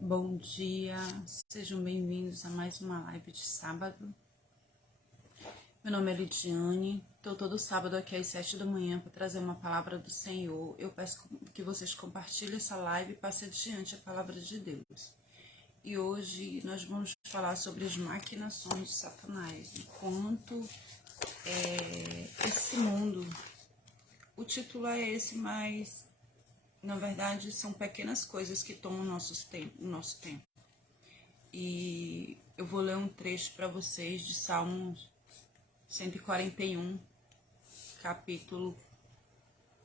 Bom dia, sejam bem-vindos a mais uma live de sábado. Meu nome é Lidiane, estou todo sábado aqui às 7 da manhã para trazer uma palavra do Senhor. Eu peço que vocês compartilhem essa live e passem adiante a palavra de Deus. E hoje nós vamos falar sobre as maquinações de Satanás, e quanto esse mundo. O título é esse, mas na verdade são pequenas coisas que tomam o nosso tempo. E eu vou ler um trecho para vocês de Salmos 141, capítulo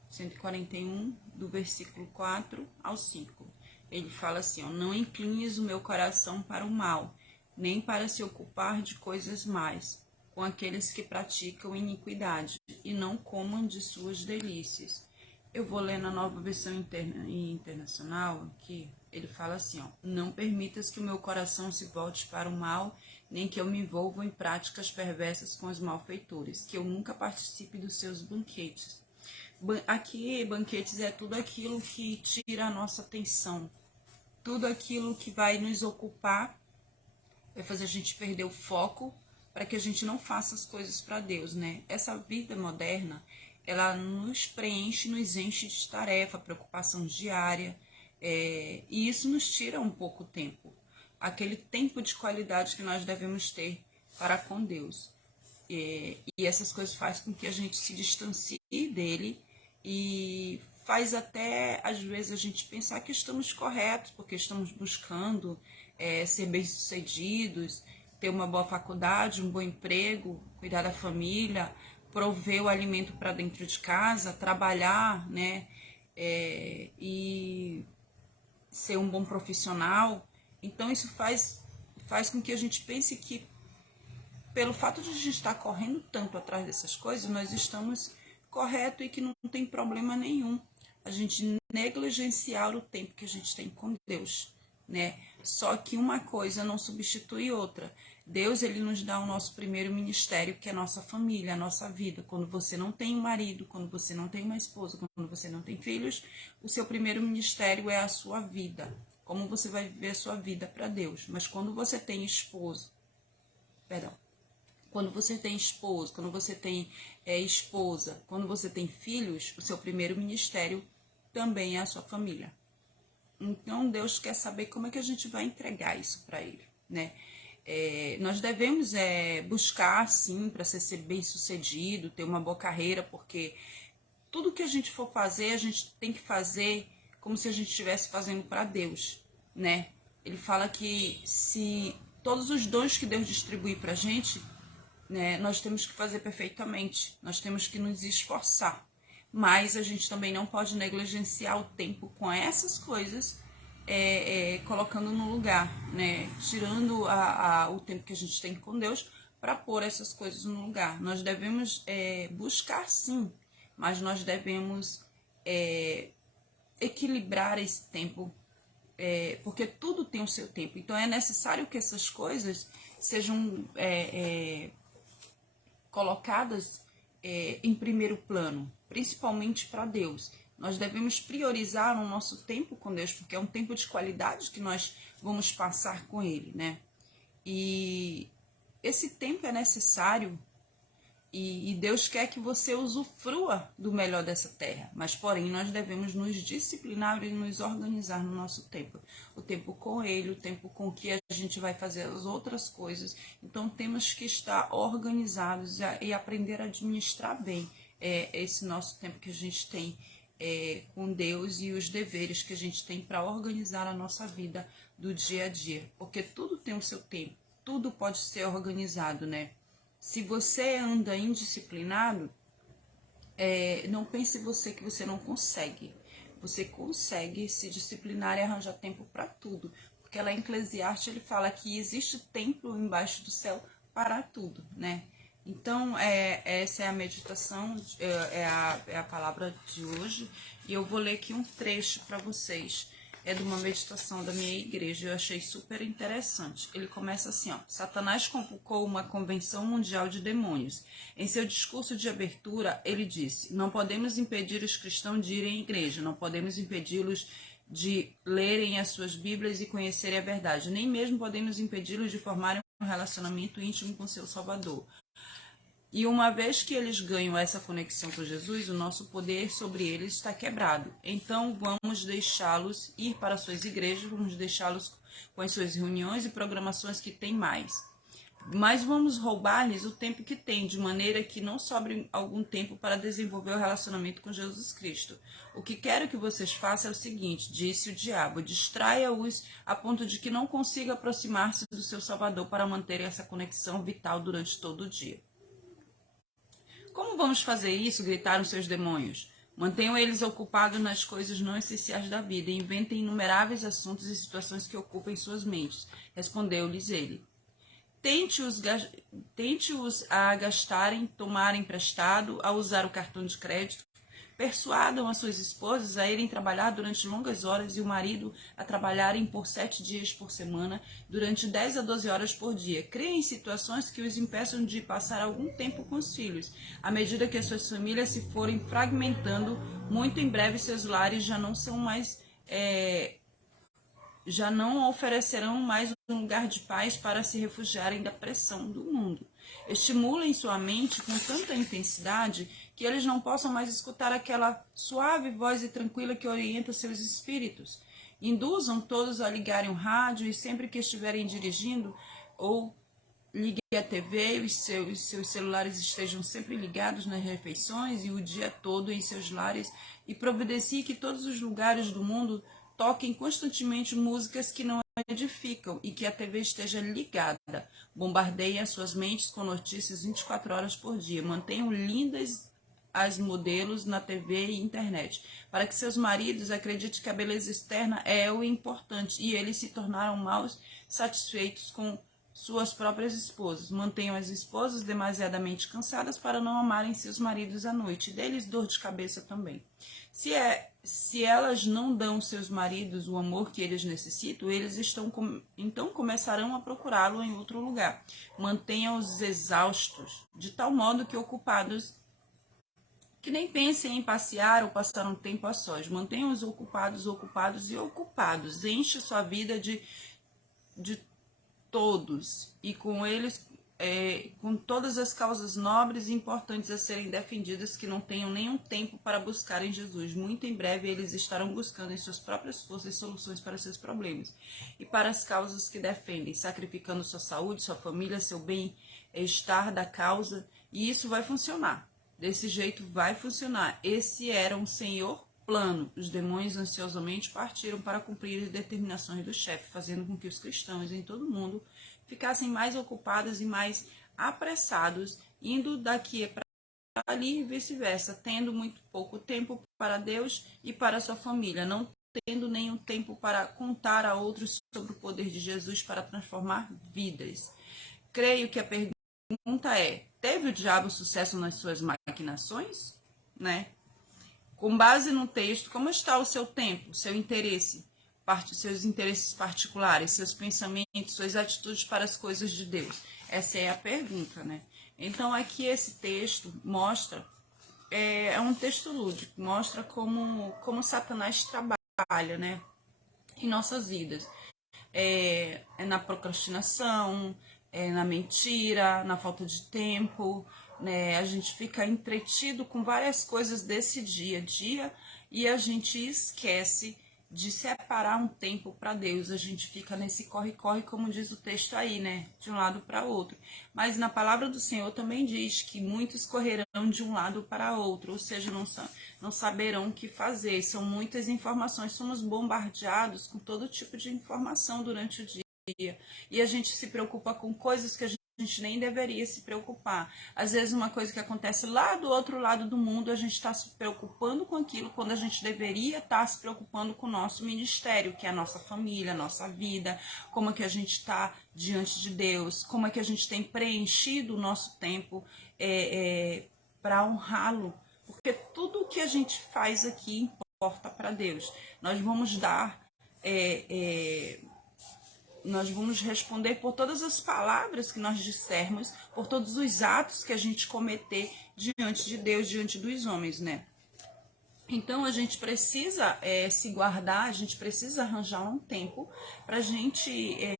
141, do versículo 4 ao 5. Ele fala assim, ó: não inclines o meu coração para o mal, nem para se ocupar de coisas más, com aqueles que praticam iniquidade, e não comam de suas delícias. Eu vou ler na Nova Versão Internacional, que ele fala assim, ó: não permitas que o meu coração se volte para o mal, nem que eu me envolva em práticas perversas com os malfeitores, que eu nunca participe dos seus banquetes. Aqui, banquetes é tudo aquilo que tira a nossa atenção, tudo aquilo que vai nos ocupar, vai fazer a gente perder o foco, para que a gente não faça as coisas para Deus, né? Essa vida moderna, ela nos preenche, nos enche de tarefa, preocupação diária, e isso nos tira um pouco o tempo, aquele tempo de qualidade que nós devemos ter para com Deus. E essas coisas fazem com que a gente se distancie dele e faz até, às vezes, a gente pensar que estamos corretos, porque estamos buscando ser bem-sucedidos, ter uma boa faculdade, um bom emprego, cuidar da família, prover o alimento para dentro de casa, trabalhar, né? E ser um bom profissional. Então isso faz com que a gente pense que, pelo fato de a gente estar correndo tanto atrás dessas coisas, nós estamos correto e que não tem problema nenhum a gente negligenciar o tempo que a gente tem com Deus, né? Só que uma coisa não substitui outra. Deus, ele nos dá o nosso primeiro ministério, que é a nossa família, a nossa vida. Quando você não tem um marido, quando você não tem uma esposa, quando você não tem filhos, o seu primeiro ministério é a sua vida. Como você vai viver a sua vida para Deus. Mas quando você tem quando você tem esposo, quando você tem esposa, quando você tem filhos, o seu primeiro ministério também é a sua família. Então Deus quer saber como é que a gente vai entregar isso para Ele, né? Nós devemos buscar, sim, para ser bem sucedido, ter uma boa carreira, porque tudo que a gente for fazer, a gente tem que fazer como se a gente estivesse fazendo para Deus, né? Ele fala que se todos os dons que Deus distribui para a gente, né, nós temos que fazer perfeitamente, nós temos que nos esforçar, mas a gente também não pode negligenciar o tempo com essas coisas, colocando no lugar, né, tirando o tempo que a gente tem com Deus para pôr essas coisas no lugar. Nós devemos buscar, sim, mas nós devemos equilibrar esse tempo, porque tudo tem o seu tempo. Então é necessário que essas coisas sejam colocadas em primeiro plano, principalmente para Deus. Nós devemos priorizar o nosso tempo com Deus, porque é um tempo de qualidade que nós vamos passar com Ele, né? E esse tempo é necessário, e Deus quer que você usufrua do melhor dessa terra, mas porém nós devemos nos disciplinar e nos organizar no nosso tempo, o tempo com Ele, o tempo com que a gente vai fazer as outras coisas. Então temos que estar organizados e aprender a administrar bem esse nosso tempo que a gente tem com Deus e os deveres que a gente tem para organizar a nossa vida do dia a dia, porque tudo tem o seu tempo, tudo pode ser organizado, né? Se você anda indisciplinado, não pense você que você não consegue. Você consegue se disciplinar e arranjar tempo para tudo. Porque lá em Eclesiastes ele fala que existe tempo embaixo do céu para tudo, né? Então, essa é a meditação, é a palavra de hoje. E eu vou ler aqui um trecho para vocês. É de uma meditação da minha igreja, eu achei super interessante. Ele começa assim, ó: Satanás convocou uma convenção mundial de demônios. Em seu discurso de abertura, ele disse: não podemos impedir os cristãos de irem à igreja, não podemos impedi-los de lerem as suas Bíblias e conhecerem a verdade. Nem mesmo podemos impedi-los de formarem um relacionamento íntimo com seu Salvador. E uma vez que eles ganham essa conexão com Jesus, o nosso poder sobre eles está quebrado. Então vamos deixá-los ir para suas igrejas, vamos deixá-los com as suas reuniões e programações que tem mais. Mas vamos roubar-lhes o tempo que tem, de maneira que não sobre algum tempo para desenvolver o relacionamento com Jesus Cristo. O que quero que vocês façam é o seguinte, disse o diabo, distraia-os a ponto de que não consiga aproximar-se do seu Salvador para manter essa conexão vital durante todo o dia. Como vamos fazer isso? Gritaram seus demônios. Mantenham eles ocupados nas coisas não essenciais da vida e inventem inumeráveis assuntos e situações que ocupem suas mentes. Respondeu-lhes ele. Tente-os a gastarem, tomar emprestado, a usar o cartão de crédito. Persuadam as suas esposas a irem trabalhar durante longas horas e o marido a trabalharem por 7 dias por semana, durante 10 a 12 horas por dia. Criem em situações que os impeçam de passar algum tempo com os filhos. À medida que as suas famílias se forem fragmentando, muito em breve seus lares já não são mais... já não oferecerão mais um lugar de paz para se refugiarem da pressão do mundo. Estimulem sua mente com tanta intensidade que eles não possam mais escutar aquela suave voz e tranquila que orienta seus espíritos. Induzam todos a ligarem o rádio e sempre que estiverem dirigindo ou liguem a TV e seus celulares estejam sempre ligados nas refeições e o dia todo em seus lares e providencie que todos os lugares do mundo toquem constantemente músicas que não edificam e que a TV esteja ligada. Bombardeiem as suas mentes com notícias 24 horas por dia. Mantenham lindas as modelos na TV e internet, para que seus maridos acreditem que a beleza externa é o importante e eles se tornaram mal satisfeitos com suas próprias esposas. Mantenham as esposas demasiadamente cansadas para não amarem seus maridos à noite e dê-lhes dor de cabeça também. Se elas não dão aos seus maridos o amor que eles necessitam, eles então começarão a procurá-lo em outro lugar. Mantenham-os exaustos, de tal modo que ocupados, que nem pensem em passear ou passar um tempo a sós. Mantenham-os ocupados. Enche sua vida de todos e com eles com todas as causas nobres e importantes a serem defendidas que não tenham nenhum tempo para buscarem Jesus. Muito em breve eles estarão buscando em suas próprias forças soluções para seus problemas e para as causas que defendem, sacrificando sua saúde, sua família, seu bem-estar da causa, e isso vai funcionar. Desse jeito vai funcionar. Esse era um senhor plano. Os demônios ansiosamente partiram para cumprir as determinações do chefe, fazendo com que os cristãos em todo o mundo ficassem mais ocupados e mais apressados, indo daqui para ali e vice-versa, tendo muito pouco tempo para Deus e para sua família, não tendo nenhum tempo para contar a outros sobre o poder de Jesus para transformar vidas. Creio que a pergunta é: teve o diabo sucesso nas suas maquinações? Né? Com base no texto, como está o seu tempo, seu interesse, seus interesses particulares, seus pensamentos, suas atitudes para as coisas de Deus? Essa é a pergunta, né? Então, aqui esse texto mostra, é um texto lúdico, mostra como Satanás trabalha, né, em nossas vidas. É na procrastinação, na mentira, na falta de tempo, né? A gente fica entretido com várias coisas desse dia a dia e a gente esquece de separar um tempo para Deus. A gente fica nesse corre-corre, como diz o texto aí, né? De um lado para outro. Mas na palavra do Senhor também diz que muitos correrão de um lado para outro, ou seja, não saberão o que fazer. São muitas informações, somos bombardeados com todo tipo de informação durante o dia. E a gente se preocupa com coisas que a gente nem deveria se preocupar. Às vezes uma coisa que acontece lá do outro lado do mundo, a gente está se preocupando com aquilo, quando a gente deveria estar se preocupando com o nosso ministério, que é a nossa família, a nossa vida, como é que a gente está diante de Deus, como é que a gente tem preenchido o nosso tempo para honrá-lo, porque tudo o que a gente faz aqui importa para Deus. Nós vamos dar nós vamos responder por todas as palavras que nós dissermos, por todos os atos que a gente cometer diante de Deus, diante dos homens, né? Então a gente precisa se guardar, a gente precisa arranjar um tempo para a gente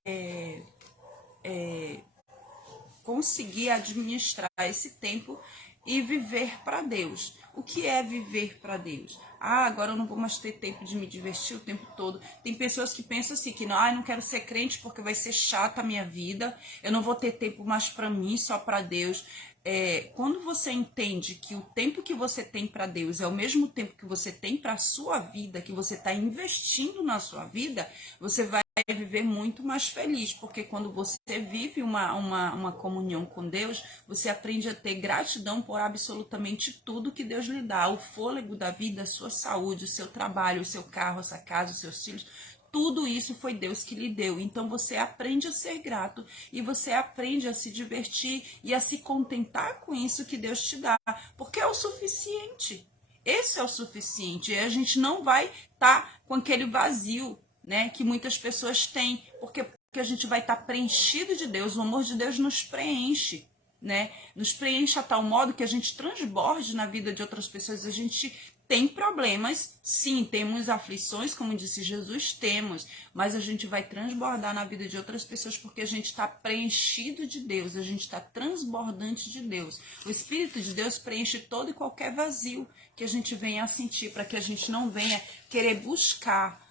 conseguir administrar esse tempo e viver para Deus. O que é viver para Deus? Ah, agora eu não vou mais ter tempo de me divertir o tempo todo. Tem pessoas que pensam assim, que não, eu não quero ser crente porque vai ser chata a minha vida, eu não vou ter tempo mais para mim, só para Deus. Quando você entende que o tempo que você tem para Deus é o mesmo tempo que você tem para a sua vida, que você está investindo na sua vida, você vai viver muito mais feliz, porque quando você vive uma comunhão com Deus, você aprende a ter gratidão por absolutamente tudo que Deus lhe dá, o fôlego da vida, a sua saúde, o seu trabalho, o seu carro, a sua casa, os seus filhos. Tudo isso foi Deus que lhe deu. Então você aprende a ser grato e você aprende a se divertir e a se contentar com isso que Deus te dá, porque é o suficiente. Esse é o suficiente. E a gente não vai estar com aquele vazio, né, que muitas pessoas têm, porque a gente vai estar preenchido de Deus. O amor de Deus nos preenche, né? Nos preenche a tal modo que a gente transborde na vida de outras pessoas. A gente tem problemas, sim, temos aflições, como disse Jesus, temos, mas a gente vai transbordar na vida de outras pessoas porque a gente está preenchido de Deus, a gente está transbordante de Deus. O Espírito de Deus preenche todo e qualquer vazio que a gente venha a sentir, para que a gente não venha querer buscar,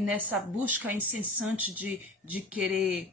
nessa busca incessante de querer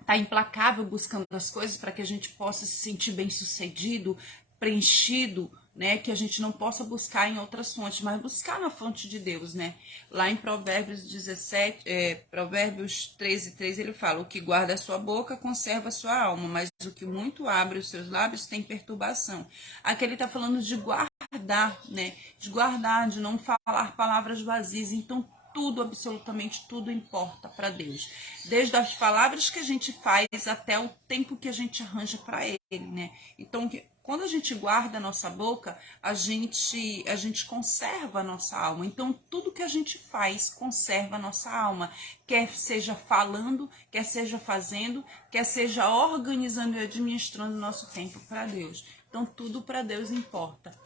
estar implacável buscando as coisas para que a gente possa se sentir bem sucedido, preenchido, né? Que a gente não possa buscar em outras fontes, mas buscar na fonte de Deus, né? Lá em Provérbios 17, Provérbios 13:3, ele fala: o que guarda a sua boca conserva a sua alma, mas o que muito abre os seus lábios tem perturbação. Aqui ele está falando de guardar, né? De guardar, de não falar palavras vazias. Então tudo, absolutamente tudo importa para Deus. Desde as palavras que a gente faz até o tempo que a gente arranja para Ele, né? Então, quando a gente guarda a nossa boca, a gente conserva a nossa alma. Então, tudo que a gente faz conserva a nossa alma. Quer seja falando, quer seja fazendo, quer seja organizando e administrando o nosso tempo para Deus. Então, tudo para Deus importa.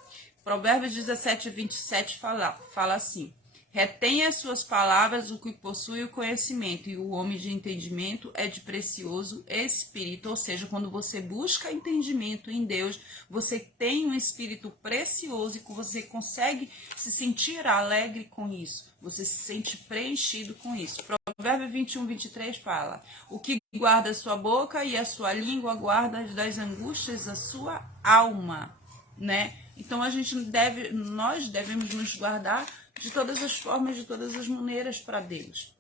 Provérbios 17:27 fala assim: retenha as suas palavras o que possui o conhecimento, e o homem de entendimento é de precioso espírito. Ou seja, quando você busca entendimento em Deus, você tem um espírito precioso e você consegue se sentir alegre com isso. Você se sente preenchido com isso. Provérbio 21:23 fala: o que guarda a sua boca e a sua língua guarda das angústias da sua alma, né? Então nós devemos nos guardar de todas as formas, de todas as maneiras para Deus.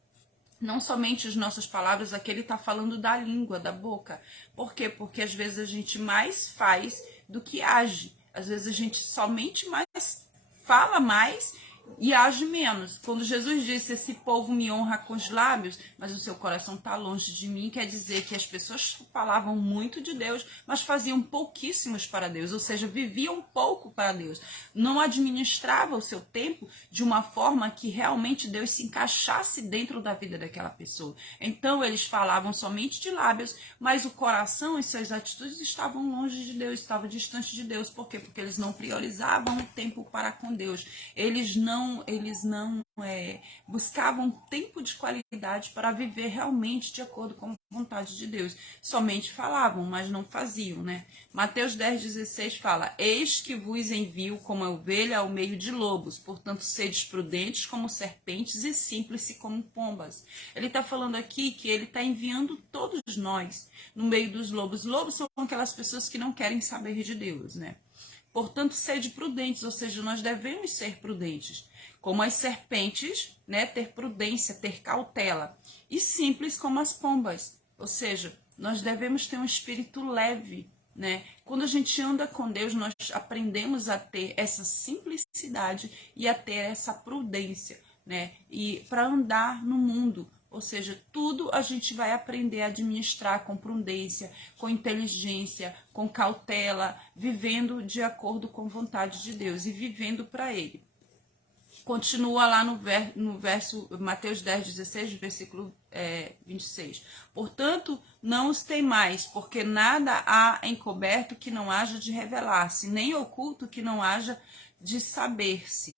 Não somente as nossas palavras, aqui ele está falando da língua, da boca. Por quê? Porque às vezes a gente mais faz do que age. Às vezes a gente somente mais fala mais e age menos. Quando Jesus disse: esse povo me honra com os lábios, mas o seu coração está longe de mim, quer dizer que as pessoas falavam muito de Deus, mas faziam pouquíssimos para Deus, ou seja, viviam pouco para Deus. Não administrava o seu tempo de uma forma que realmente Deus se encaixasse dentro da vida daquela pessoa. Então eles falavam somente de lábios, mas o coração e suas atitudes estavam longe de Deus, estavam distantes de Deus. Por quê? Porque eles não priorizavam o tempo para com Deus. Eles não buscavam tempo de qualidade para viver realmente de acordo com a vontade de Deus. Somente falavam, mas não faziam, né? Mateus 10:16 fala: eis que vos envio como a ovelha ao meio de lobos, portanto sedes prudentes como serpentes e simples como pombas. Ele está falando aqui que ele está enviando todos nós no meio dos lobos. Lobos são aquelas pessoas que não querem saber de Deus, né? Portanto, sede prudentes, ou seja, nós devemos ser prudentes. Como as serpentes, né, ter prudência, ter cautela. E simples como as pombas, ou seja, nós devemos ter um espírito leve, né? Quando a gente anda com Deus, nós aprendemos a ter essa simplicidade e a ter essa prudência, né? E para andar no mundo. Ou seja, tudo a gente vai aprender a administrar com prudência, com inteligência, com cautela, vivendo de acordo com a vontade de Deus e vivendo para Ele. Continua lá no verso Mateus 10:16, versículo 26. Portanto, não os temais, porque nada há encoberto que não haja de revelar-se, nem oculto que não haja de saber-se.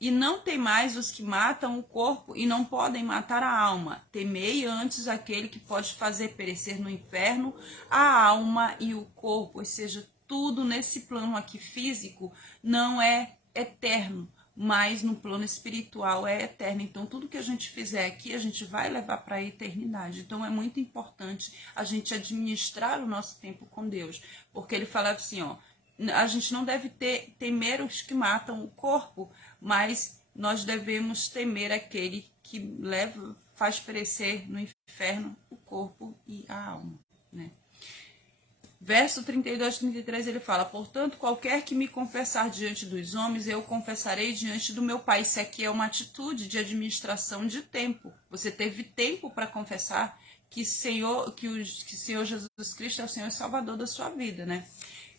E não temais os que matam o corpo e não podem matar a alma. Temei antes aquele que pode fazer perecer no inferno a alma e o corpo. Ou seja, tudo nesse plano aqui físico não é eterno, mas no plano espiritual é eterno. Então, tudo que a gente fizer aqui, a gente vai levar para a eternidade. Então, é muito importante a gente administrar o nosso tempo com Deus. Porque ele fala assim, ó, a gente não deve temer os que matam o corpo, mas nós devemos temer aquele que faz perecer no inferno o corpo e a alma, né? Verso 32 e 33 ele fala, portanto, qualquer que me confessar diante dos homens, eu confessarei diante do meu Pai. Isso aqui é uma atitude de administração de tempo. Você teve tempo para confessar que Senhor Jesus Cristo é o Senhor e Salvador da sua vida, né?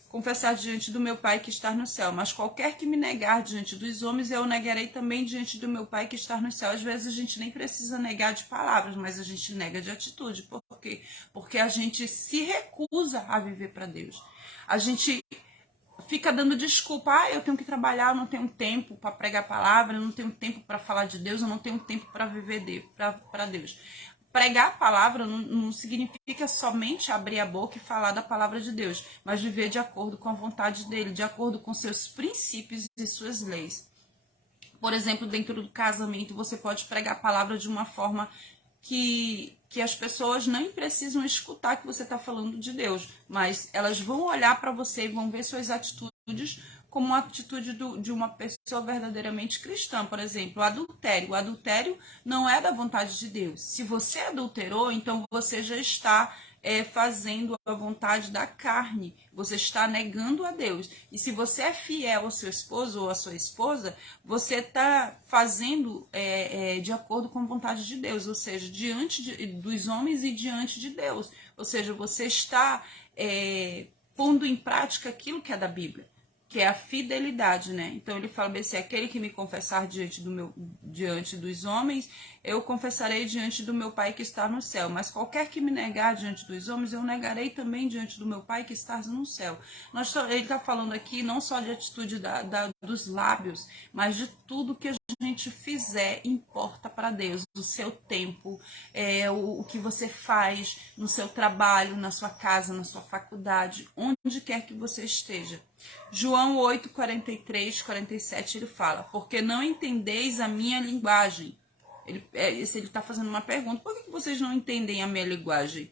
Confessar diante do meu Pai que está no céu. Mas qualquer que me negar diante dos homens, eu negarei também diante do meu Pai que está no céu. Às vezes a gente nem precisa negar de palavras, mas a gente nega de atitude. Por quê? Porque a gente se recusa a viver para Deus. A gente fica dando desculpa. Eu tenho que trabalhar, eu não tenho tempo para pregar a palavra, eu não tenho tempo para falar de Deus, eu não tenho tempo para viver para Deus. Pregar a palavra não significa somente abrir a boca e falar da palavra de Deus, mas viver de acordo com a vontade dele, de acordo com seus princípios e suas leis. Por exemplo, dentro do casamento, você pode pregar a palavra de uma forma que as pessoas nem precisam escutar que você está falando de Deus, mas elas vão olhar para você e vão ver suas atitudes como uma atitude de uma pessoa verdadeiramente cristã. Por exemplo, o adultério. O adultério não é da vontade de Deus. Se você adulterou, então você já está fazendo a vontade da carne. Você está negando a Deus. E se você é fiel ao seu esposo ou à sua esposa, você está fazendo de acordo com a vontade de Deus. Ou seja, diante dos homens e diante de Deus. Ou seja, você está pondo em prática aquilo que é da Bíblia, que é a fidelidade, né? Então ele fala assim, aquele que me confessar diante dos homens, eu confessarei diante do meu Pai que está no céu. Mas qualquer que me negar diante dos homens, eu negarei também diante do meu Pai que está no céu. Ele está falando aqui não só de atitude dos lábios, mas de tudo que a gente fizer importa para Deus. O seu tempo, o que você faz no seu trabalho, na sua casa, na sua faculdade, onde quer que você esteja. João 8, 43, 47, ele fala, porque não entendeis a minha linguagem. Ele está fazendo uma pergunta, por que vocês não entendem a minha linguagem?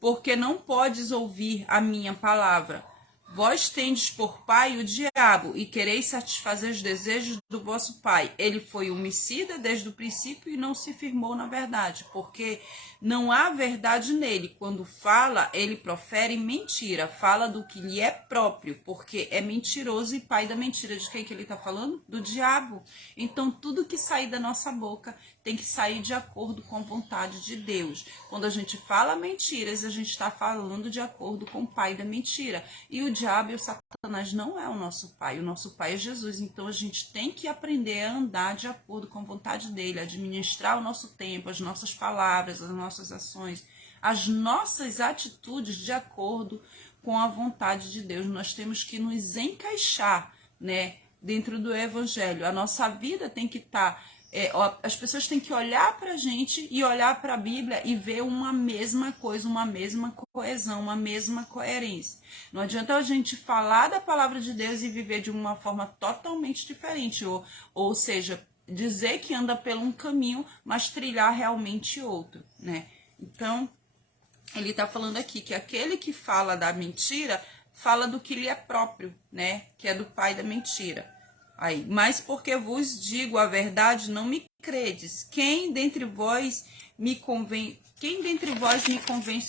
Porque não podes ouvir a minha palavra. Vós tendes por pai o diabo, e quereis satisfazer os desejos do vosso pai. Ele foi homicida desde o princípio e não se firmou na verdade, porque não há verdade nele. Quando fala, ele profere mentira, fala do que lhe é próprio, porque é mentiroso e pai da mentira. De quem que ele está falando? Do diabo. Então, tudo que sair da nossa boca tem que sair de acordo com a vontade de Deus. Quando a gente fala mentiras, a gente está falando de acordo com o pai da mentira. E o diabo e o Satanás não é o nosso pai. O nosso pai é Jesus. Então, a gente tem que aprender a andar de acordo com a vontade dele, administrar o nosso tempo, as nossas palavras, as nossas ações, as nossas atitudes de acordo com a vontade de Deus. Nós temos que nos encaixar, né, dentro do evangelho. A nossa vida tem que estar... as pessoas têm que olhar para a gente e olhar para a Bíblia e ver uma mesma coisa, uma mesma coesão, uma mesma coerência. Não adianta a gente falar da palavra de Deus e viver de uma forma totalmente diferente, ou seja, dizer que anda por um caminho, mas trilhar realmente outro, né? Então, ele está falando aqui que aquele que fala da mentira, fala do que lhe é próprio, né? Que é do pai da mentira. Aí, mas porque vos digo a verdade, não me credes. Quem dentre vós me convence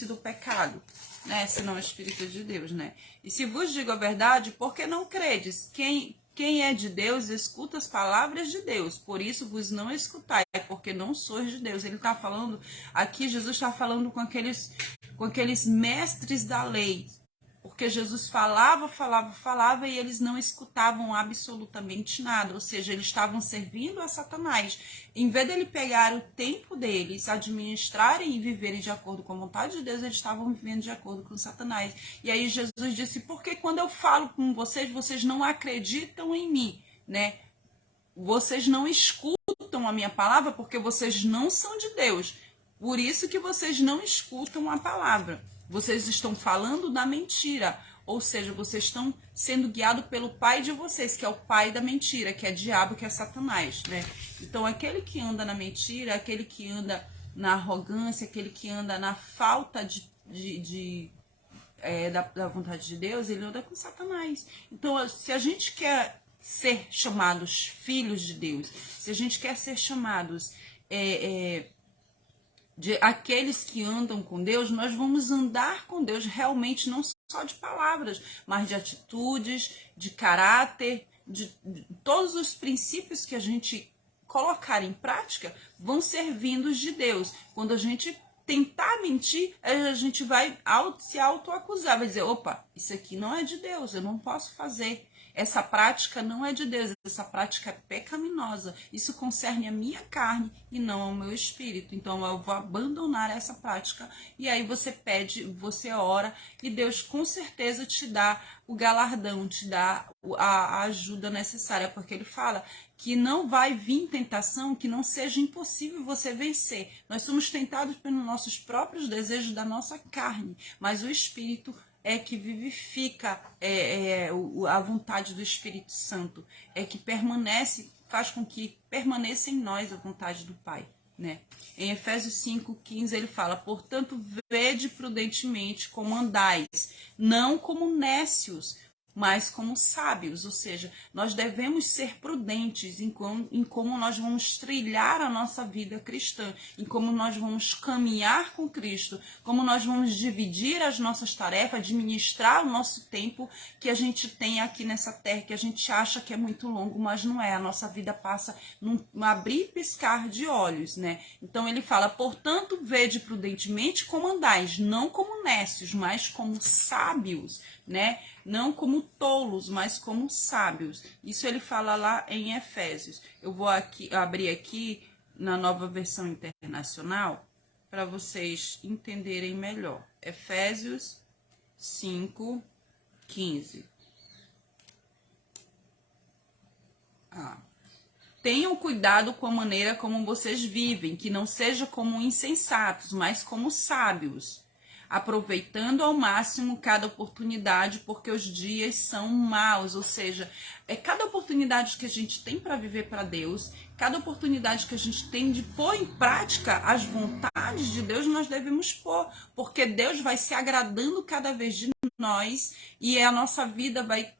do pecado? Né? Senão o Espírito de Deus, né? E se vos digo a verdade, por que não credes? Quem é de Deus, escuta as palavras de Deus. Por isso vos não escutai, porque não sois de Deus. Ele está falando, aqui Jesus está falando com aqueles mestres da lei. porque Jesus falava e eles não escutavam absolutamente nada, ou seja, eles estavam servindo a Satanás. Em vez dele pegar o tempo deles, administrarem e viverem de acordo com a vontade de Deus, eles estavam vivendo de acordo com Satanás. E aí Jesus disse, porque quando eu falo com vocês, vocês não acreditam em mim, né? Vocês não escutam a minha palavra porque vocês não são de Deus. Por isso que vocês não escutam a palavra. Vocês estão falando da mentira. Ou seja, vocês estão sendo guiados pelo pai de vocês, que é o pai da mentira, que é diabo, que é Satanás, né? Então, aquele que anda na mentira, aquele que anda na arrogância, aquele que anda na falta da vontade de Deus, ele anda com Satanás. Então, se a gente quer ser chamados filhos de Deus, se a gente quer ser chamados de aqueles que andam com Deus, nós vamos andar com Deus realmente, não só de palavras, mas de atitudes, de caráter, de todos os princípios que a gente colocar em prática vão ser vindos de Deus. Quando a gente tentar mentir, a gente vai se autoacusar, vai dizer, opa, isso aqui não é de Deus, eu não posso fazer. Essa prática não é de Deus, essa prática é pecaminosa. Isso concerne a minha carne e não ao meu espírito. Então eu vou abandonar essa prática. E aí você pede, você ora e Deus com certeza te dá o galardão, te dá a ajuda necessária. Porque ele fala que não vai vir tentação que não seja impossível você vencer. Nós somos tentados pelos nossos próprios desejos da nossa carne, mas o Espírito é que vivifica a vontade do Espírito Santo, é que permanece, faz com que permaneça em nós a vontade do Pai, né? Em Efésios 5:15 ele fala, portanto, vede prudentemente como andais, não como nécios, mas como sábios, ou seja, nós devemos ser prudentes em como nós vamos trilhar a nossa vida cristã, em como nós vamos caminhar com Cristo, como nós vamos dividir as nossas tarefas, administrar o nosso tempo que a gente tem aqui nessa terra, que a gente acha que é muito longo, mas não é. A nossa vida passa num abrir e piscar de olhos, né? Então ele fala, portanto, vede prudentemente como andais, não como nécios, mas como sábios, né? Não como tolos, mas como sábios. Isso ele fala lá em Efésios. Eu vou abrir aqui na Nova Versão Internacional para vocês entenderem melhor. Efésios 5:15. Tenham cuidado com a maneira como vocês vivem, que não seja como insensatos, mas como sábios, aproveitando ao máximo cada oportunidade, porque os dias são maus, ou seja, cada oportunidade que a gente tem para viver para Deus, cada oportunidade que a gente tem de pôr em prática as vontades de Deus, nós devemos pôr, porque Deus vai se agradando cada vez de nós e a nossa vida vai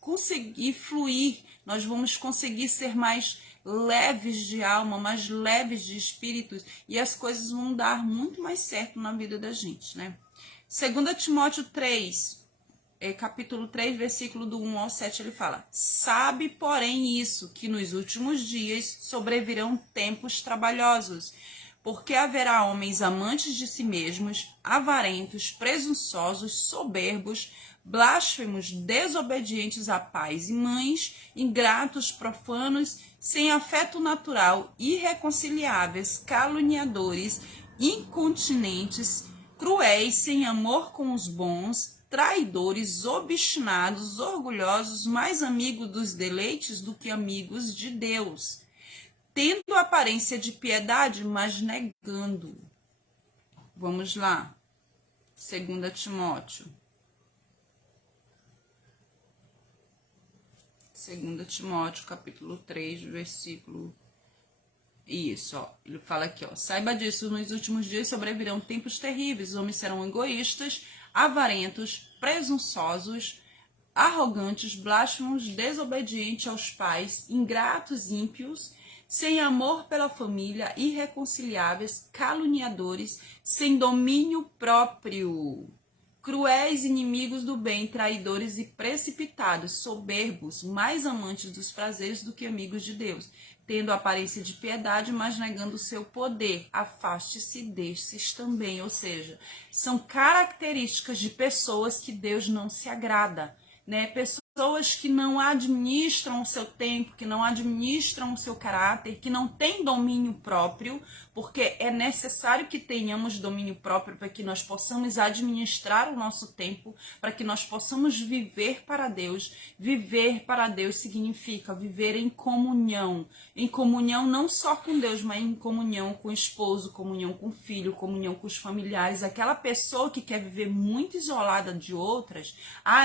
conseguir fluir, nós vamos conseguir ser mais leves de alma, mais leves de espíritos, e as coisas vão dar muito mais certo na vida da gente, né? 2 Timóteo 3, capítulo 3, versículo do 1 ao 7, ele fala, sabe, porém, isso, que nos últimos dias sobrevirão tempos trabalhosos, porque haverá homens amantes de si mesmos, avarentos, presunçosos, soberbos, blasfemos, desobedientes a pais e mães, ingratos, profanos, sem afeto natural, irreconciliáveis, caluniadores, incontinentes, cruéis, sem amor com os bons, traidores, obstinados, orgulhosos, mais amigos dos deleites do que amigos de Deus, tendo aparência de piedade, mas negando. Vamos lá. 2 Timóteo. 2 Timóteo, capítulo 3, versículo... Isso, ó. Ele fala aqui, ó. Saiba disso, nos últimos dias sobrevirão tempos terríveis. Os homens serão egoístas, avarentos, presunçosos, arrogantes, blasfemos, desobedientes aos pais, ingratos, ímpios, sem amor pela família, irreconciliáveis, caluniadores, sem domínio próprio, cruéis, inimigos do bem, traidores e precipitados, soberbos, mais amantes dos prazeres do que amigos de Deus, tendo aparência de piedade, mas negando o seu poder. Afaste-se desses também. Ou seja, são características de pessoas que Deus não se agrada, né? Pessoas que não administram o seu tempo, que não administram o seu caráter, que não têm domínio próprio, porque é necessário que tenhamos domínio próprio para que nós possamos administrar o nosso tempo, para que nós possamos viver para Deus. Viver para Deus significa viver em comunhão não só com Deus, mas em comunhão com o esposo, comunhão com o filho, comunhão com os familiares. Aquela pessoa que quer viver muito isolada de outras,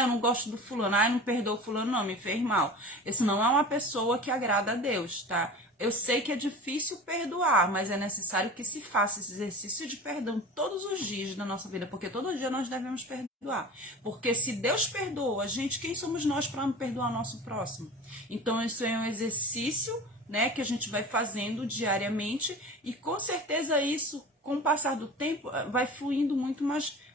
eu não gosto do fulano, eu não perdoo o fulano, não, me fez mal. Esse não é uma pessoa que agrada a Deus, tá? Eu sei que é difícil perdoar, mas é necessário que se faça esse exercício de perdão todos os dias da nossa vida, porque todo dia nós devemos perdoar. Porque se Deus perdoa a gente, quem somos nós para não perdoar o nosso próximo? Então isso é um exercício, né, que a gente vai fazendo diariamente, e com certeza isso, com o passar do tempo, vai fluindo muito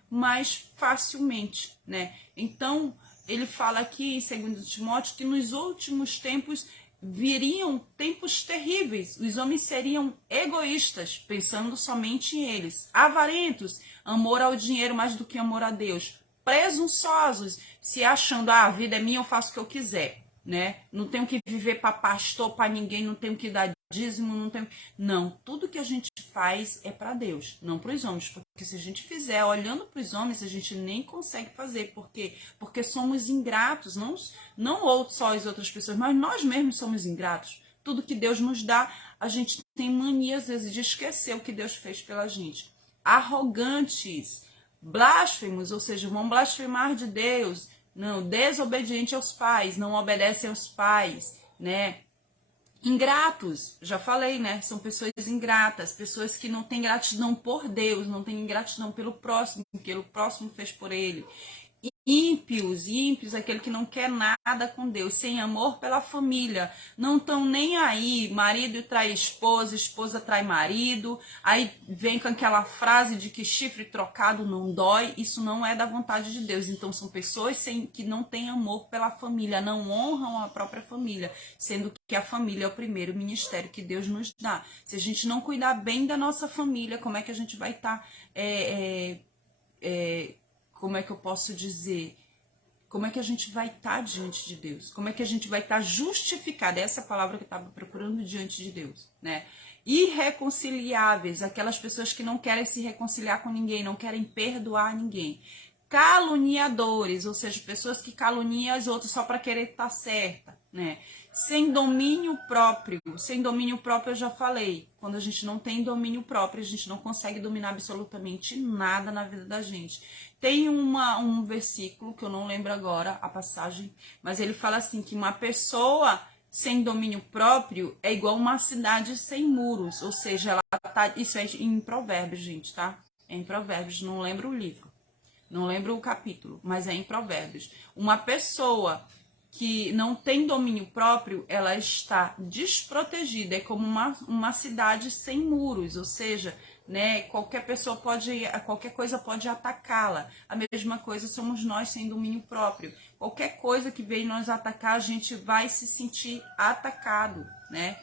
mais facilmente, né? Então, ele fala aqui em 2 Timóteo que nos últimos tempos viriam tempos terríveis. Os homens seriam egoístas, pensando somente em eles. Avarentos, amor ao dinheiro mais do que amor a Deus. Presunçosos, se achando, a vida é minha, eu faço o que eu quiser, né? Não tenho que viver para pastor, para ninguém, não tenho que dar dízimo, não tenho... Não, tudo que a gente faz é para Deus, não para os homens, porque se a gente fizer olhando para os homens, a gente nem consegue fazer, porque somos ingratos, não só as outras pessoas, mas nós mesmos somos ingratos. Tudo que Deus nos dá, a gente tem mania às vezes de esquecer o que Deus fez pela gente. Arrogantes, blasfemos, ou seja, vão blasfemar de Deus, não, desobediente aos pais, não obedecem aos pais, né? Ingratos, já falei, né? São pessoas ingratas, pessoas que não têm gratidão por Deus, não têm gratidão pelo próximo, que o próximo fez por ele. Ímpios, aquele que não quer nada com Deus, sem amor pela família, não estão nem aí, marido trai esposa, esposa trai marido, aí vem com aquela frase de que chifre trocado não dói, isso não é da vontade de Deus. Então são pessoas que não têm amor pela família, não honram a própria família, sendo que a família é o primeiro ministério que Deus nos dá. Se a gente não cuidar bem da nossa família, como é que a gente vai estar... como é que eu posso dizer? Como é que a gente vai estar diante de Deus? Como é que a gente vai estar justificado? Essa é a palavra que eu estava procurando, diante de Deus, né? Irreconciliáveis, aquelas pessoas que não querem se reconciliar com ninguém, não querem perdoar ninguém. Caluniadores, ou seja, pessoas que caluniam as outras só para querer estar certa, né? Sem domínio próprio eu já falei, quando a gente não tem domínio próprio, a gente não consegue dominar absolutamente nada na vida da gente. Tem um versículo, que eu não lembro agora a passagem, mas ele fala assim, que uma pessoa sem domínio próprio é igual uma cidade sem muros, ou seja, ela tá, isso é em Provérbios, gente, tá? É em Provérbios, não lembro o livro, não lembro o capítulo, mas é em Provérbios. Uma pessoa que não tem domínio próprio, ela está desprotegida, é como uma cidade sem muros, ou seja, né, qualquer coisa pode atacá-la. A mesma coisa somos nós sem domínio próprio. Qualquer coisa que venha nos atacar, a gente vai se sentir atacado, né?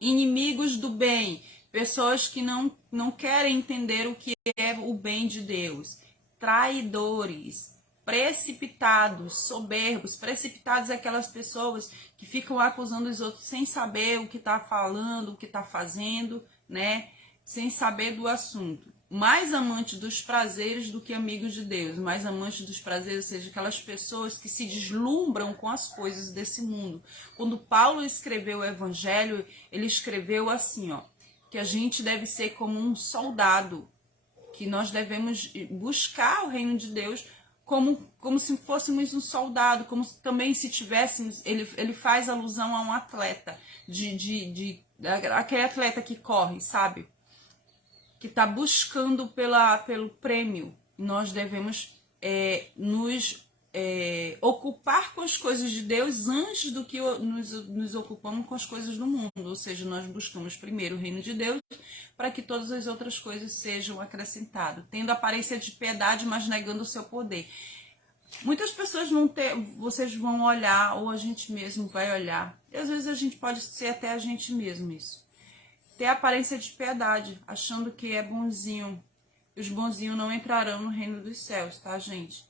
Inimigos do bem, pessoas que não querem entender o que é o bem de Deus, traidores, precipitados, soberbos. Precipitados é aquelas pessoas que ficam acusando os outros sem saber o que está falando, o que está fazendo, né? Sem saber do assunto. Mais amantes dos prazeres do que amigos de Deus. Mais amantes dos prazeres, ou seja, aquelas pessoas que se deslumbram com as coisas desse mundo. Quando Paulo escreveu o Evangelho, ele escreveu assim, ó, que a gente deve ser como um soldado, que nós devemos buscar o reino de Deus como se fôssemos um soldado, como se, também se tivéssemos, ele faz alusão a um atleta, aquele atleta que corre, sabe? Que está buscando pelo prêmio. Nós devemos nos ocupar com as coisas de Deus antes do que nos ocupamos com as coisas do mundo. Ou seja, nós buscamos primeiro o reino de Deus para que todas as outras coisas sejam acrescentadas. Tendo aparência de piedade, mas negando o seu poder. Muitas pessoas vão ter, vocês vão olhar, ou a gente mesmo vai olhar, e às vezes a gente pode ser até a gente mesmo isso. Ter aparência de piedade, achando que é bonzinho. Os bonzinhos não entrarão no reino dos céus, tá, gente?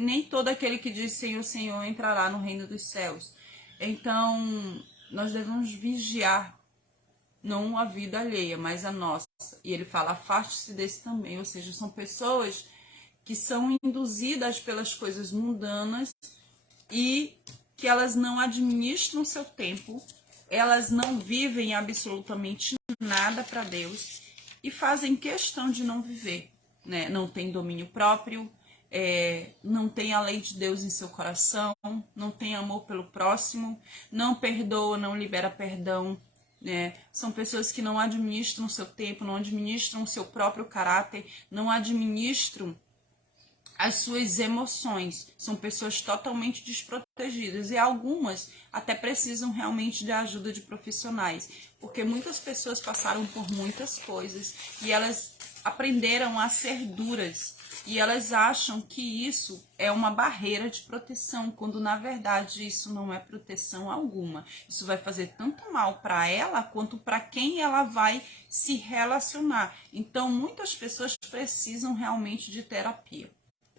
Nem todo aquele que diz Senhor, Senhor entrará no reino dos céus. Então, nós devemos vigiar, não a vida alheia, mas a nossa. E ele fala, afaste-se desse também. Ou seja, são pessoas que são induzidas pelas coisas mundanas e que elas não administram seu tempo, elas não vivem absolutamente nada para Deus e fazem questão de não viver, né? Não tem domínio próprio, não tem a lei de Deus em seu coração, não tem amor pelo próximo, não perdoa, não libera perdão, né? São pessoas que não administram seu tempo, não administram seu próprio caráter, não administram as suas emoções. São pessoas totalmente desprotegidas e algumas até precisam realmente de ajuda de profissionais, porque muitas pessoas passaram por muitas coisas e elas aprenderam a ser duras e elas acham que isso é uma barreira de proteção, quando na verdade isso não é proteção alguma. Isso vai fazer tanto mal para ela quanto para quem ela vai se relacionar. Então muitas pessoas precisam realmente de terapia,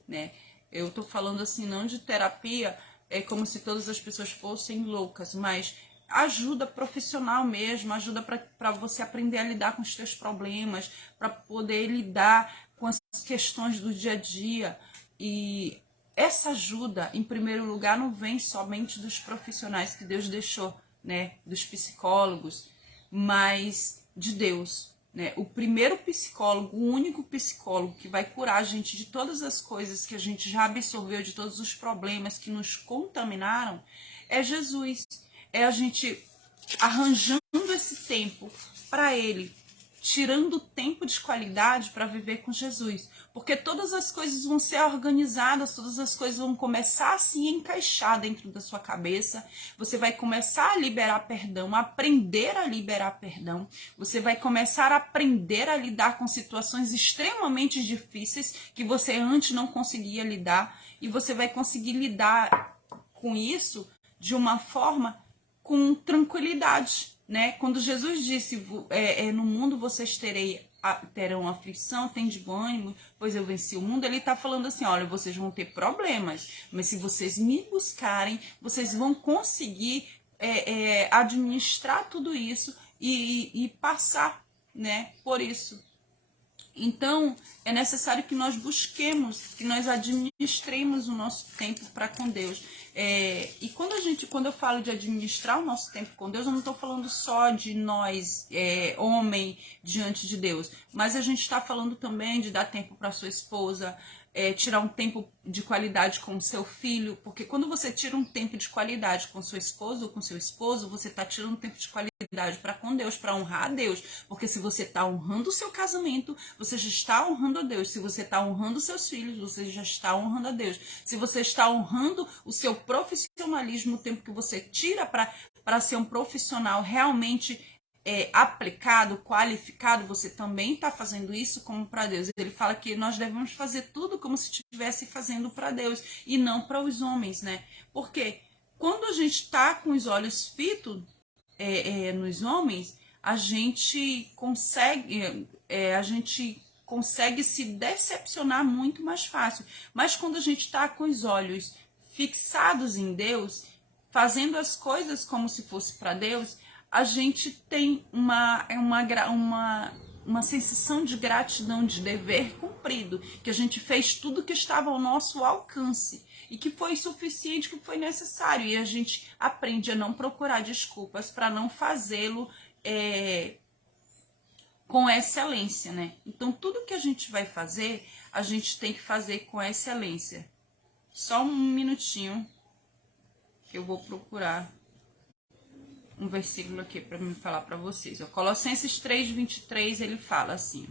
né? Eu tô falando assim, não de terapia, é como se todas as pessoas fossem loucas, mas ajuda profissional mesmo, ajuda para você aprender a lidar com os seus problemas, para poder lidar com as questões do dia a dia. E essa ajuda, em primeiro lugar, não vem somente dos profissionais que Deus deixou, né, dos psicólogos, mas de Deus, né? O primeiro psicólogo, o único psicólogo que vai curar a gente de todas as coisas que a gente já absorveu, de todos os problemas que nos contaminaram, é Jesus. É a gente arranjando esse tempo para Ele, tirando tempo de qualidade para viver com Jesus. Porque todas as coisas vão ser organizadas, todas as coisas vão começar a se encaixar dentro da sua cabeça. Você vai começar a liberar perdão, a aprender a liberar perdão. Você vai começar a aprender a lidar com situações extremamente difíceis que você antes não conseguia lidar. E você vai conseguir lidar com isso de uma forma com tranquilidade, né? Quando Jesus disse, no mundo vocês terão aflição, tende bom ânimo, pois eu venci o mundo, ele está falando assim, olha, vocês vão ter problemas, mas se vocês me buscarem, vocês vão conseguir administrar tudo isso e passar, né, por isso. Então, é necessário que nós busquemos, que nós administremos o nosso tempo para com Deus. E quando eu falo de administrar o nosso tempo com Deus, eu não estou falando só de nós, homem, diante de Deus, mas a gente está falando também de dar tempo para sua esposa, tirar um tempo de qualidade com o seu filho, porque quando você tira um tempo de qualidade com sua esposa ou com seu esposo, você está tirando um tempo de qualidade para com Deus, para honrar a Deus, porque se você está honrando o seu casamento, você já está honrando a Deus. Se você está honrando seus filhos, você já está honrando a Deus. Se você está honrando o seu profissionalismo, o tempo que você tira para ser um profissional realmente aplicado, qualificado, você também está fazendo isso como para Deus. Ele fala que nós devemos fazer tudo como se estivesse fazendo para Deus e não para os homens, né? Porque quando a gente está com os olhos fitos nos homens, a gente consegue se decepcionar muito mais fácil. Mas quando a gente está com os olhos fixados em Deus, fazendo as coisas como se fosse para Deus, a gente tem uma sensação de gratidão, de dever cumprido, que a gente fez tudo que estava ao nosso alcance e que foi suficiente, que foi necessário, e a gente aprende a não procurar desculpas para não fazê-lo com excelência, né? Então tudo que a gente vai fazer, a gente tem que fazer com excelência. Só um minutinho que eu vou procurar um versículo aqui para me falar para vocês. Colossenses 3:23, ele fala assim: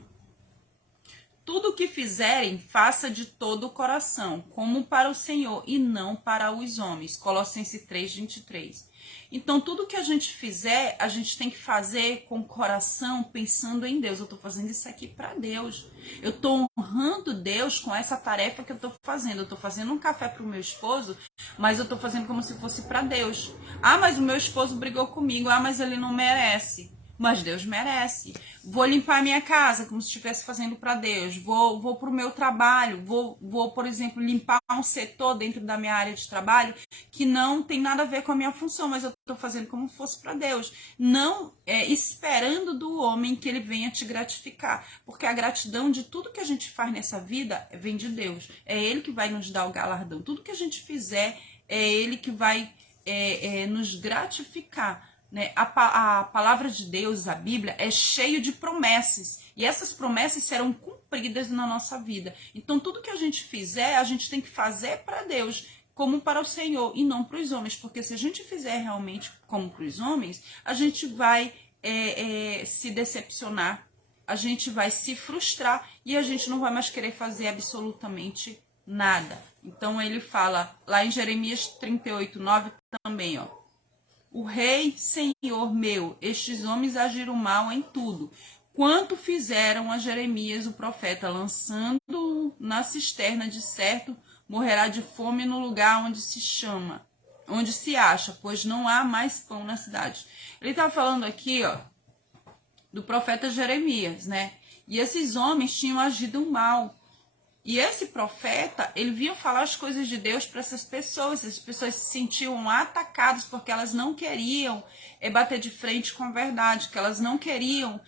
Tudo o que fizerem, faça de todo o coração, como para o Senhor e não para os homens. Colossenses 3:23. Então, tudo que a gente fizer, a gente tem que fazer com o coração, pensando em Deus. Eu estou fazendo isso aqui para Deus. Eu estou honrando Deus com essa tarefa que eu estou fazendo. Eu estou fazendo um café para o meu esposo, mas eu estou fazendo como se fosse para Deus. Ah, mas o meu esposo brigou comigo. Ah, mas ele não merece. Mas Deus merece. Vou limpar a minha casa como se estivesse fazendo para Deus. Vou para o meu trabalho. Vou, por exemplo, limpar um setor dentro da minha área de trabalho que não tem nada a ver com a minha função, mas eu estou fazendo como se fosse para Deus. Não esperando do homem que ele venha te gratificar. Porque a gratidão de tudo que a gente faz nessa vida vem de Deus. É Ele que vai nos dar o galardão. Tudo que a gente fizer, é Ele que vai nos gratificar. Né? A palavra de Deus, a Bíblia, é cheio de promessas. E essas promessas serão cumpridas na nossa vida. Então, tudo que a gente fizer, a gente tem que fazer para Deus, como para o Senhor, e não para os homens. Porque se a gente fizer realmente como para os homens, a gente vai se decepcionar, a gente vai se frustrar e a gente não vai mais querer fazer absolutamente nada. Então, ele fala lá em Jeremias 38:9 também, ó. O rei, Senhor meu, estes homens agiram mal em tudo, quanto fizeram a Jeremias o profeta, lançando-o na cisterna, de certo, morrerá de fome no lugar onde se acha, pois não há mais pão na cidade. Ele está falando aqui, ó, do profeta Jeremias, né? E esses homens tinham agido mal. E esse profeta, ele vinha falar as coisas de Deus para essas pessoas se sentiam atacadas porque elas não queriam bater de frente com a verdade, que elas não queriam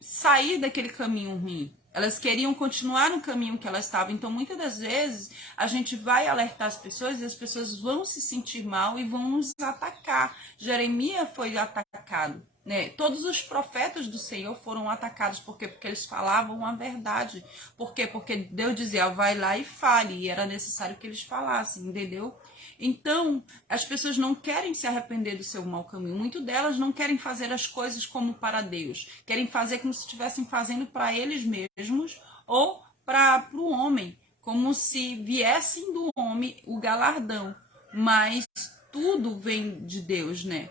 sair daquele caminho ruim. Elas queriam continuar no caminho que elas estavam. Então, muitas das vezes, a gente vai alertar as pessoas e as pessoas vão se sentir mal e vão nos atacar. Jeremias foi atacado. Né? Todos os profetas do Senhor foram atacados. Por quê? Porque eles falavam a verdade. Por quê? Porque Deus dizia, vai lá e fale. E era necessário que eles falassem, entendeu? Então, as pessoas não querem se arrepender do seu mau caminho. Muitas delas não querem fazer as coisas como para Deus. Querem fazer como se estivessem fazendo para eles mesmos ou para o homem. Como se viessem do homem o galardão. Mas tudo vem de Deus, né?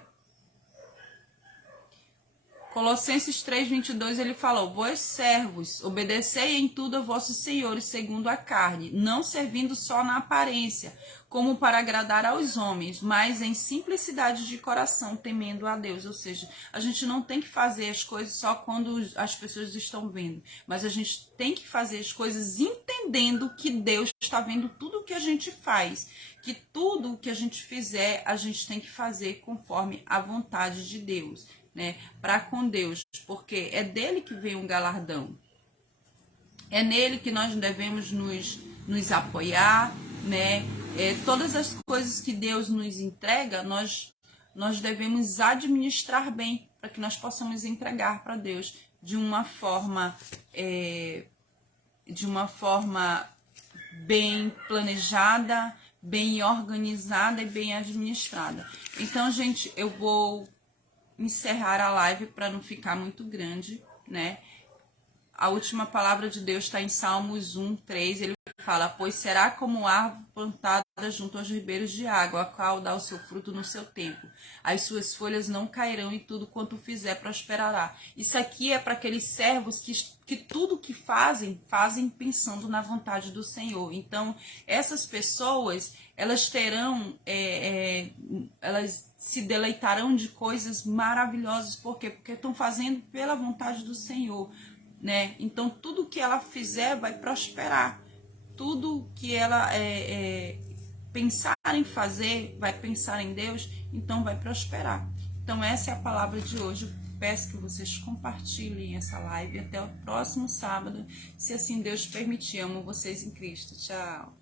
Colossenses 3:22, ele falou, vós servos, obedecei em tudo a vossos senhores segundo a carne, não servindo só na aparência, como para agradar aos homens, mas em simplicidade de coração, temendo a Deus. Ou seja, a gente não tem que fazer as coisas só quando as pessoas estão vendo, mas a gente tem que fazer as coisas entendendo que Deus está vendo tudo o que a gente faz, que tudo o que a gente fizer, a gente tem que fazer conforme a vontade de Deus. Né, para com Deus, porque é dele que vem um galardão. É nele que nós devemos nos apoiar, né? Todas as coisas que Deus nos entrega, nós devemos administrar bem, para que nós possamos entregar para Deus de uma forma bem planejada, bem organizada e bem administrada. Então, gente, eu vou encerrar a live para não ficar muito grande, né? A última palavra de Deus está em Salmos 1:3, ele fala, pois será como árvore plantada junto aos ribeiros de água, a qual dá o seu fruto no seu tempo. As suas folhas não cairão e tudo quanto fizer prosperará. Isso aqui é para aqueles servos que tudo que fazem pensando na vontade do Senhor. Então, essas pessoas, elas terão, elas se deleitarão de coisas maravilhosas. Por quê? Porque estão fazendo pela vontade do Senhor. Né? Então, tudo que ela fizer vai prosperar. Tudo que ela pensar em fazer, vai pensar em Deus, então vai prosperar. Então, essa é a palavra de hoje. Peço que vocês compartilhem essa live. Até o próximo sábado, se assim Deus permitir. Amo vocês em Cristo. Tchau.